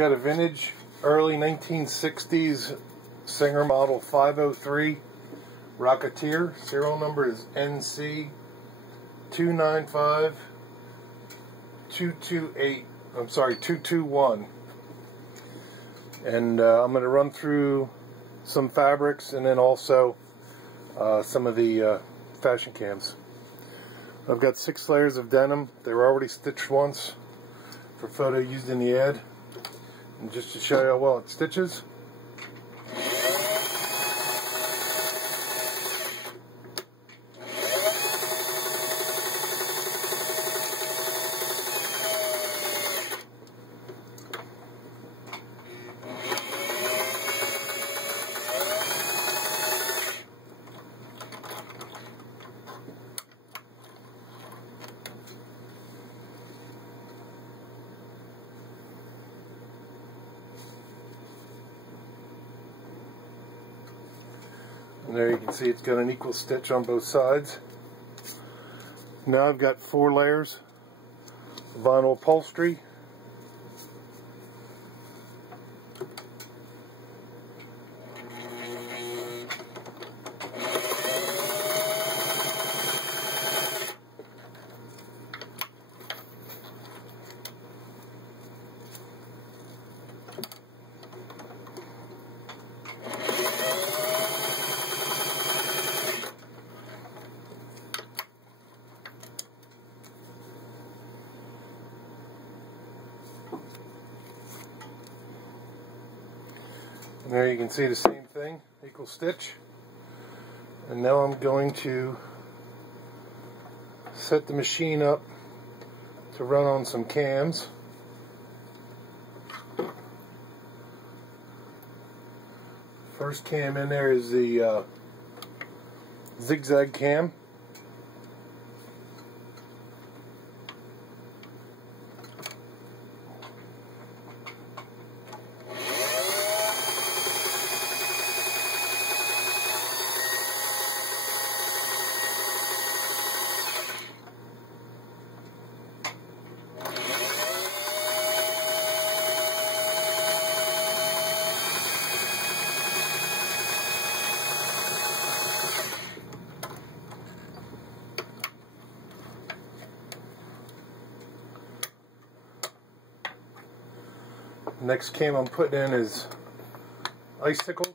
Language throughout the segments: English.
got a vintage early 1960s Singer model 503 Rocketeer. Serial number is NC295221. And I'm going to run through some fabrics and then also some of the fashion cams. I've got 6 layers of denim. They were already stitched once for photo used in the ad. And just to show you how well it stitches. And there you can see it's got an equal stitch on both sides. Now I've got 4 layers of vinyl upholstery. And there you can see the same thing, equal stitch. And now I'm going to set the machine up to run on some cams. First cam in there is the zigzag cam. Next cam I'm putting in is icicle.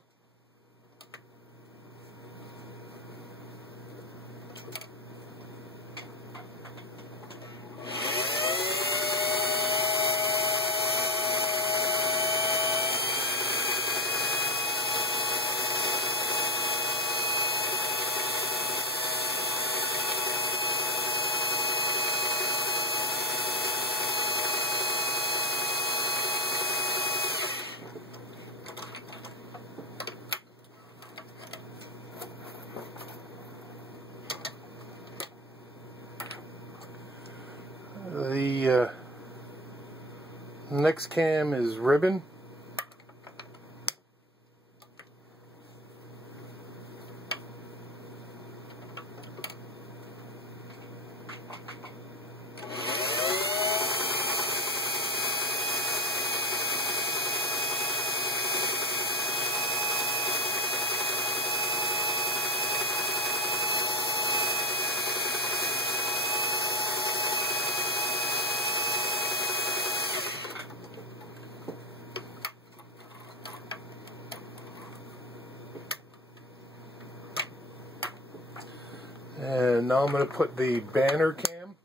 The next cam is ribbon. And now I'm going to put the banner cam.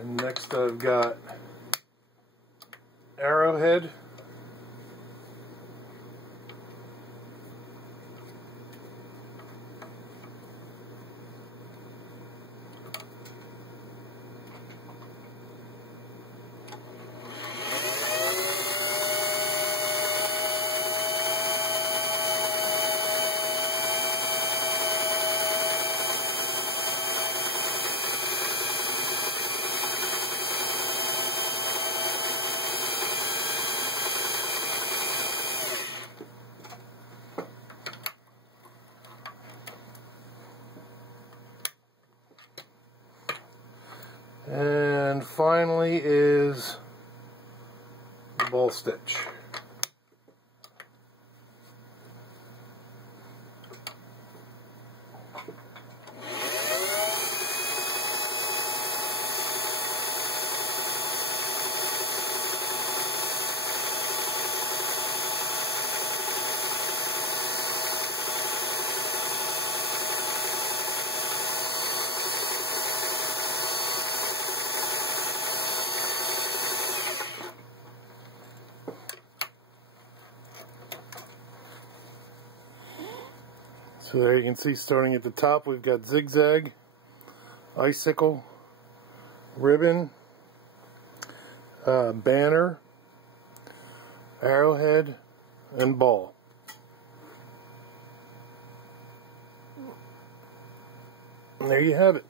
And next I've got arrowhead. And finally is the ball stitch. So there you can see, starting at the top, we've got zigzag, icicle, ribbon, banner, arrowhead, and ball. And there you have it.